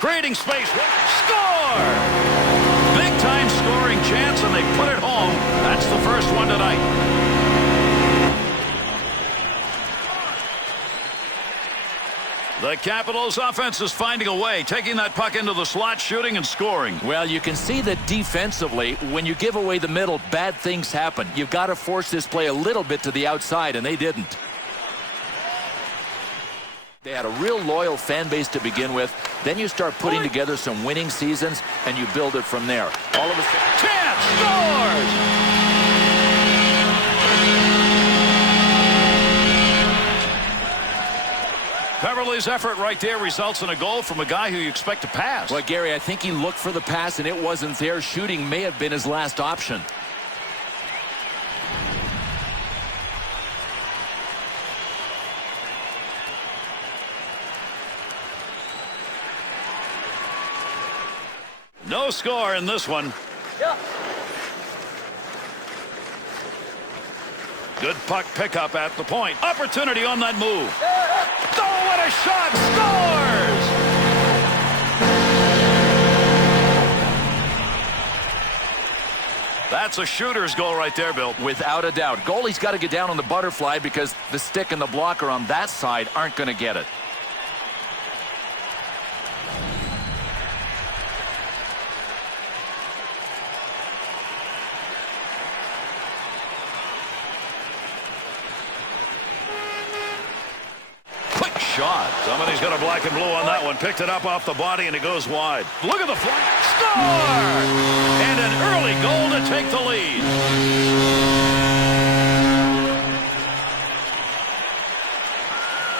Creating space. Score! Big-time scoring chance, and they put it home. That's the first one tonight. The Capitals offense is finding a way, taking that puck into the slot, shooting and scoring. Well, you can see that defensively, when you give away the middle, bad things happen. You've got to force this play a little bit to the outside, and they didn't. They had a real loyal fan base to begin with. Then you start putting together some winning seasons, and you build it from there. All of a sudden, chance scores! Beverly's effort right there results in a goal from a guy who you expect to pass. Well, Gary, I think he looked for the pass, and it wasn't there. Shooting may have been his last option. No score in this one. Yeah. Good puck pickup at the point. Opportunity on that move. Oh, what a shot! Scores! That's a shooter's goal right there, Bill. Without a doubt. Goalie's got to get down on the butterfly because the stick and the blocker on that side aren't going to get it. Shot. Somebody's got a black and blue on that one. Picked it up off the body, and it goes wide. Look at the fly. Score! And an early goal to take the lead.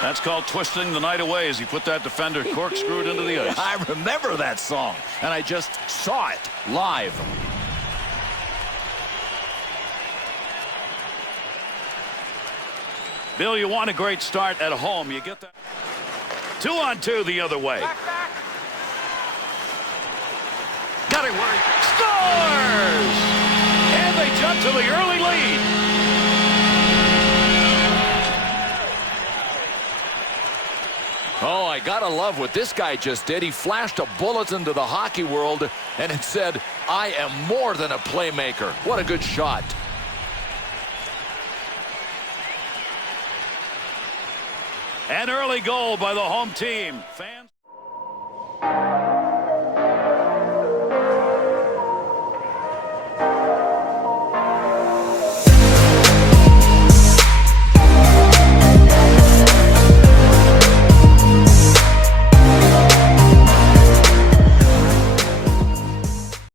That's called twisting the night away as he put that defender corkscrewed into the ice. I remember that song, and I just saw it live. Bill, you want a great start at home. You get that. 2-on-2 the other way. Got it where he scores! And they jump to the early lead. Oh, I gotta love what this guy just did. He flashed a bulletin to the hockey world, and it said, "I am more than a playmaker." What a good shot. An early goal by the home team. Fans